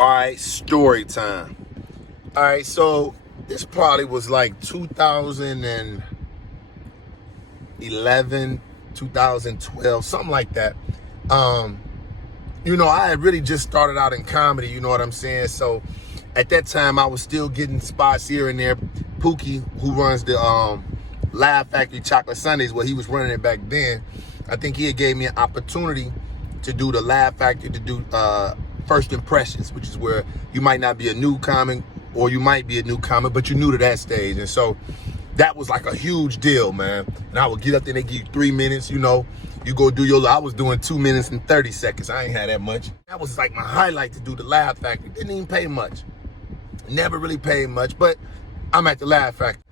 All right, story time. All right, so this probably was like 2011, 2012, something like that. I had really just started out in comedy, you know what I'm saying? So at that time, I was still getting spots here and there. Pookie, who runs the Laugh Factory Chocolate Sundays, he was running it back then. I think he had gave me an opportunity to do the Laugh Factory, to do First Impressions, which is where you might not be a new comic, or you might be a new comic, but you're new to that stage. And so that was like a huge deal, man. And I would get up there, they give you 3 minutes, you go do your, I was doing 2 minutes and 30 seconds. I ain't had that much. That was like my highlight, to do the Laugh Factory. Didn't even pay much. Never really paid much, but I'm at the Laugh Factory.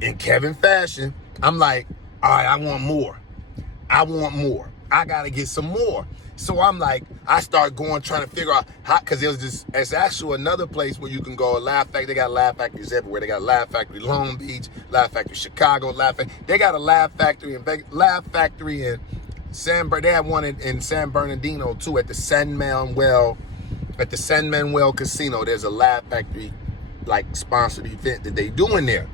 In Kevin fashion, I'm like, all right, I want more. I gotta get some more. So I'm like, I start going, trying to figure out how, because it's actually another place where you can go, a Laugh Factory. They got Laugh Factories everywhere. They got Laugh Factory Long Beach, Laugh Factory Chicago, they got a Laugh Factory in Vegas, Laugh Factory in San Bernardino. They have one in San Bernardino too, at the San Manuel Casino. There's a Laugh Factory like sponsored event that they doing there.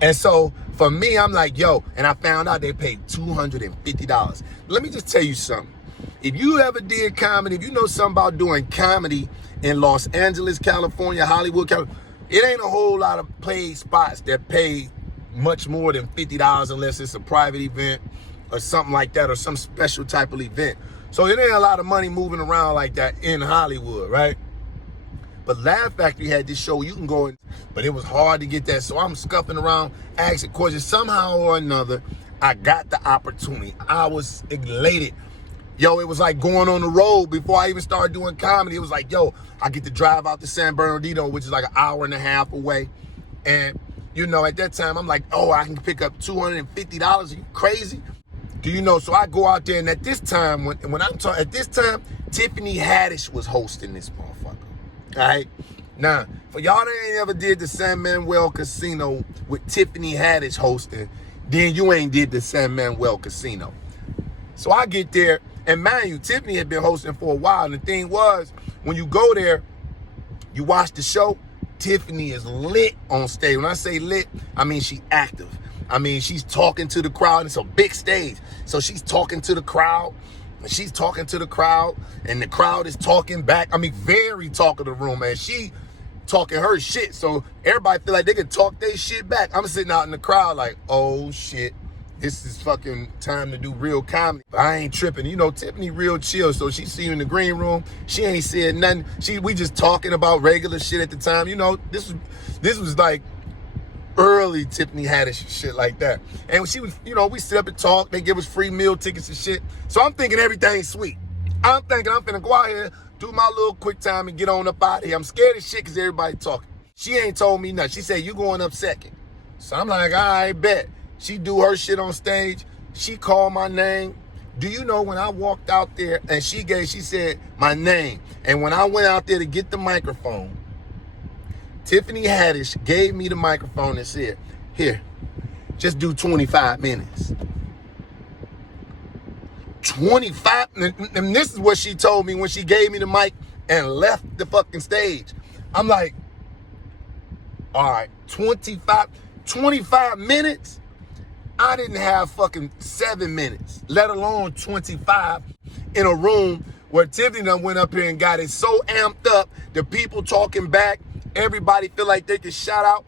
And so for me, I'm like, yo, and I found out they paid $250. Let me just tell you something. If you ever did comedy, if you know something about doing comedy in Los Angeles, California, Hollywood, California, it ain't a whole lot of paid spots that pay much more than $50 unless it's a private event or something like that, or some special type of event. So it ain't a lot of money moving around like that in Hollywood, right? But Laugh Factory had this show you can go in, but it was hard to get that. So I'm scuffing around, asking questions. Somehow or another, I got the opportunity. I was elated. Yo, it was like going on the road before I even started doing comedy. It was like, yo, I get to drive out to San Bernardino, which is like an hour and a half away. And, at that time, I'm like, oh, I can pick up $250. Are you crazy? So I go out there, and at this time, when I'm talking, at this time, Tiffany Haddish was hosting this motherfucker. All right? Now, for y'all that ain't ever did the San Manuel Casino with Tiffany Haddish hosting, then you ain't did the San Manuel Casino. So I get there, and mind you, Tiffany had been hosting for a while, and the thing was, when you go there, you watch the show, Tiffany is lit on stage. When I say lit, I mean she active. I mean, she's talking to the crowd. It's a big stage. So she's talking to the crowd, and she's talking to the crowd, and the crowd is talking back. I mean, very talkative room, man. She talking her shit, so everybody feel like they can talk their shit back. I'm sitting out in the crowd like, oh shit, this is fucking time to do real comedy. But I ain't tripping. Tiffany real chill, so she see you in the green room. She ain't said nothing. We just talking about regular shit at the time. This was like early Tiffany Haddish shit like that. And she was, we sit up and talk. They give us free meal tickets and shit. So I'm thinking everything's sweet. I'm thinking I'm finna go out here, do my little quick time and get on up out of here. I'm scared as shit because everybody talking. She ain't told me nothing. She said, you going up second. So I'm like, all right, bet. She do her shit on stage. She called my name. Do you know when I walked out there and she said my name. And when I went out there to get the microphone, Tiffany Haddish gave me the microphone and said, here, just do 25 minutes. 25, and this is what she told me when she gave me the mic and left the fucking stage. I'm like, all right, 25 minutes? I didn't have fucking 7 minutes, let alone 25 in a room where Tiffany done went up here and got it so amped up, the people talking back, everybody feel like they can shout out.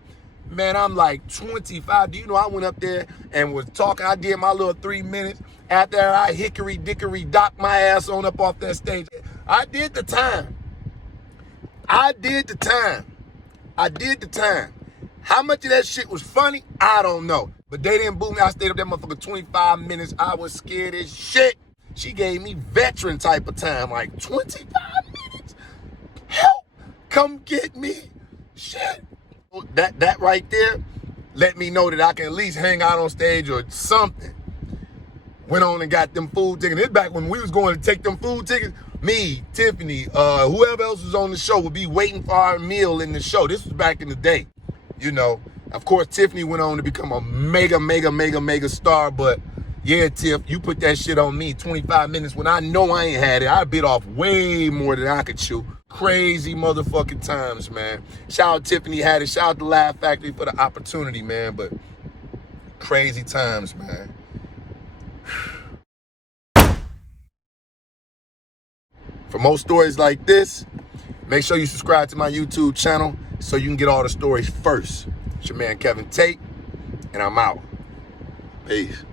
Man, I'm like 25. Do you know I went up there and was talking? I did my little 3 minutes. After I hickory dickory dock my ass on up off that stage. I did the time. How much of that shit was funny? I don't know. But they didn't boo me. I stayed up there motherfucker 25 minutes. I was scared as shit. She gave me veteran type of time, like 25 minutes. Help, come get me. Shit. That right there let me know that I can at least hang out on stage or something. Went on and got them food tickets. It's back when we was going to take them food tickets. Me, Tiffany, whoever else was on the show would be waiting for our meal in the show. This was back in the day. Of course, Tiffany went on to become a mega star, but yeah, Tiff, you put that shit on me, 25 minutes, when I know I ain't had it. I bit off way more than I could chew. Crazy motherfucking times, man. Shout out Tiffany Haddish. Shout out to Laugh Factory for the opportunity, man. But crazy times, man. For more stories like this, make sure you subscribe to my YouTube channel so you can get all the stories first. It's your man Kevin Tate, and I'm out. Peace.